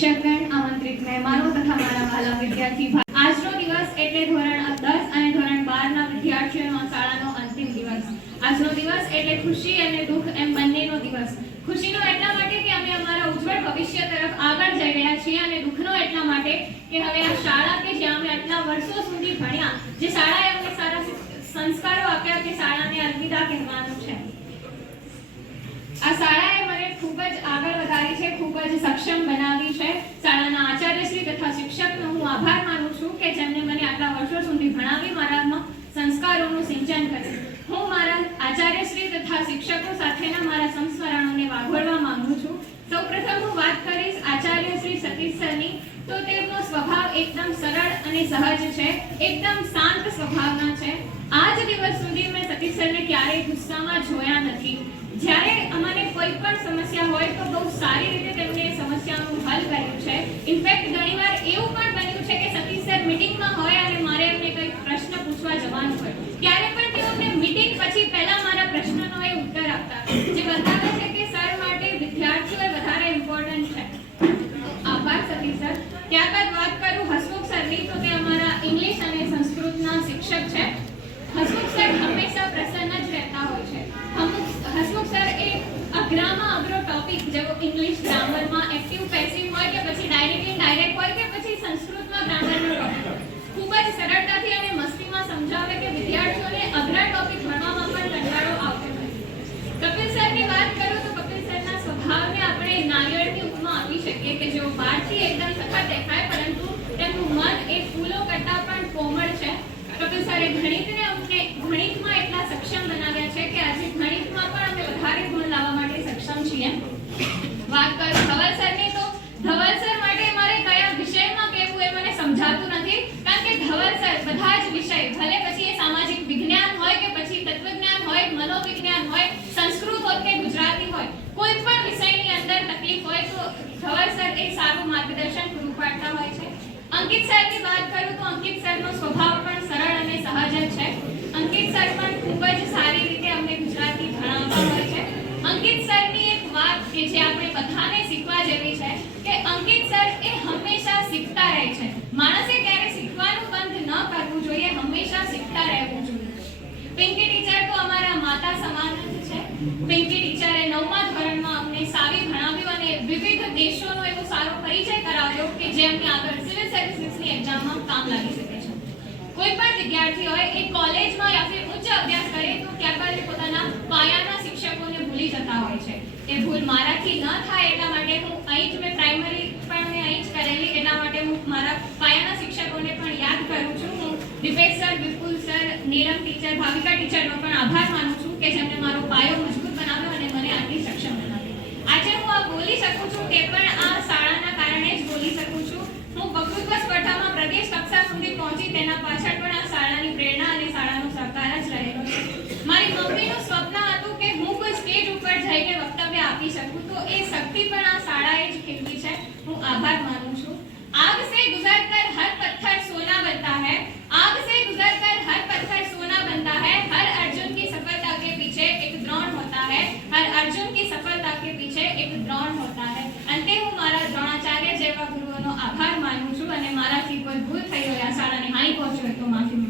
શિક્ષકગણ, આમંત્રિત મહેમાનો તથા મારા વહાલા વિદ્યાર્થી આજનો દિવસ એટલે ધોરણ 10 અને ધોરણ 12 ના વિદ્યાર્થીઓનો શાળાનો અંતિમ દિવસ. આજનો દિવસ એટલે ખુશી અને દુઃખ એમ બંનેનો દિવસ. ખુશીનો એટલા માટે કે અમે અમારા ઉજ્જવળ ભવિષ્ય તરફ આગળ જઈ રહ્યા છીએ અને દુઃખનો એટલા માટે કે હવે આ શાળા કે જ્યાં અમે આટલા વર્ષો સુધી ભણ્યા, જે શાળાએ અમને સારા સંસ્કારો આપ્યા, તે શાળાને અલવિદા કહેવાનું છે. આ શાળાએ મને ખૂબ જ આગળ વધારી છે, ખૂબ જ સક્ષમ બનાવી છે. શાળાના આચાર્યશ્રી તથા શિક્ષકનો હું આભાર માનું છું કે જેમને મને આટલા વર્ષો સુધી ભણાવી, મારામાં સંસ્કારોનું સિંચન કર્યું. હું મારા આચાર્યશ્રી તથા શિક્ષકો સાથેના મારા સંસ્મરણોને વાગોળવા માંગુ છું. સૌપ્રથમ હું વાત કરીશ આચાર્યશ્રી સતીશ સરની. તો તેમનો સ્વભાવ એકદમ સરળ અને સહજ છે, એકદમ શાંત સ્વભાવના છે. આજ દિવસ સુધી મેં સતીશ સરને ક્યારેય ગુસ્સામાં જોયા નથી. જ્યારે અમારે કોઈ પણ સમસ્યા હોય તો બહુ સારી રીતે તેમણે સમસ્યાનું હલ કર્યું છે. ઇનફેક્ટ ઘણીવાર એવું પણ બન્યું છે કે સતીશ સર મીટિંગમાં હોય અને મારે એમને કંઈક પ્રશ્ન પૂછવા જવાનું હોય, ત્યારે પણ તેઓને મીટિંગ પછી પહેલા મારા પ્રશ્નનો એ ઉત્તર આપતા, જે બતાવે છે કે સર માટે વિદ્યાર્થીઓ વધારે ઇમ્પોર્ટન્ટ છે. આભાર સતીશ સર. ત્યારબાદ વાત કરું હસમુખ સરની, તો તે અમારા ઇંગ્લિશ અને સંસ્કૃતના શિક્ષક છે. હસમુખ સર હંમેશા પ્રસન્ન જ રહેતા હોય છે. હસમુખ સર એ અઘરામાં અઘરો ટોપિક, જેવો ઇંગ્લિશ ગ્રામરમાં એક્ટિવ પેસિવ હોય કે પછી ડાયરેક્ટ ઇનડાયરેક્ટ હોય કે પછી સંસ્કૃતમાં ગ્રામરનો ટોપિક, ખૂબ જ સરળતાથી અને મસ્તીમાં સમજાવે કે વિદ્યાર્થીઓને અઘરા ટોપિક ભણવામાં પણ કંટાળો આવતો નથી. કપિલ સરની વાત કરું તો કપિલ સરના સ્વભાવને આપણે નારિયેળની ઉપમા આપી શકીએ કે જેઓ બહારથી એકદમ સખત દેખાય, પરંતુ તેમનું મન એ ફૂલો કરતાં પણ કોમળ છે. કપિલ સરે ગણિતને અમને ગણિતમાં એટલા સક્ષમ બનાવ્યા છે કે આજે ગણિતમાં પણ અમે વધારે ગુણ લાવવા માટે સક્ષમ છીએ. વાત કરું ધવલ સરની, તો ધવલ સર માટે મારે કયા વિષયમાં કહેવું એ મને સમજાતું નથી, કારણ કે ધવલ સર બધા જ વિષય, ભલે પછી એ સામાજિક વિજ્ઞાન હોય કે પછી તત્વજ્ઞાન હોય, મનોવિજ્ઞાન હોય, સંસ્કૃત હોય કે ગુજરાતી હોય, કોઈ પણ વિષયની અંદર તકલીફ હોય તો ધવલ સર એ સારું માર્ગદર્શન પૂરું પાડતા હોય છે. અંકિત સરની વાત કરું તો અંકિત સરનો સ્વભાવ પણ સરળ અને સહજ જ છે. અંકિત સર પણ ખૂબ જ સારી રીતે અમને ગુજરાતી ભણાવતા હોય છે. અંકિત સરની એક વાત કે જે આપણે બધાને શીખવા જેવી છે કે અંકિત સર એ હંમેશા શીખતા રહે છે. માણસે ક્યારે શીખવાનું બંધ ન કરવું જોઈએ, હંમેશા શીખતા રહેવું જોઈએ. પિંકી ટીચર તો અમારા માતા સમાન જ છે. પિંકી ટીચરે 9મા ધોરણમાં અમને સારી ભણાવ્યું અને વિવિધ દેશોનો એવો સારો પરિચય કરાવ્યો કે જે એમની આગળ સિવિલ સર્વિસીસની એક્ઝામમાં કામ લાગી શકે છે. કોઈ પણ વિદ્યાર્થી હોય એ કોલેજમાં યા ફિર ઉચ્ચ અભ્યાસ કરે તો ત્યારબાદ પોતાના પાયાના શિક્ષકોને ભૂલી જતા હોય છે. એ ભૂલ મારાથી ન થાય એટલા માટે હું અહીં જ મેં પ્રાઇમરી પણ મેં અહીં જ કરેલી, એટલા માટે હું મારા પાયાના શિક્ષકોને પણ યાદ કરું છું. હું દિપેશ સર, વિપુલ સર, નીલમ ટીચર, ભાવિકા ટીચરનો પણ આભાર માનું છું કે જેમણે મારો પાયો મજબૂત બનાવ્યો અને મને આટલી સક્ષમ બનાવી. આજે હું આ બોલી શકું છું તે પણ આ શાળાના કારણે જ બોલી શકું છું. હું વક્તૃત્વ સ્પર્ધામાં પ્રદેશ કક્ષા સુધી પહોંચી, તેના પાછળ પણ આ શાળાની પ્રેરણા અને શાળાનો સહકાર જ રહેલો છે. મારી મમ્મીનું સ્વપ્ન હતું કે હું કોઈ સ્ટેજ ઉપર જઈને વક્તવ્ય આપી શકું, તો એ શક્તિ પણ આ શાળાએ જ ખીલવી છે. હું આભાર માનું છું. आग से गुजरकर हर पत्थर सोना बनता है, आग से गुजरकर हर पत्थर सोना बनता है, हर अर्जुन की सफलता के पीछे एक द्रोण होता है, हर अर्जुन की सफलता के पीछे एक द्रोण होता है. અંતે હું મારા દ્રોણાચાર્ય જેવા ગુરુઓનો આભાર માનું છું અને મારાથી કોઈ ભૂલ થઈ હોય, આ શાળાને હાનિ પહોંચી હોય તો માફી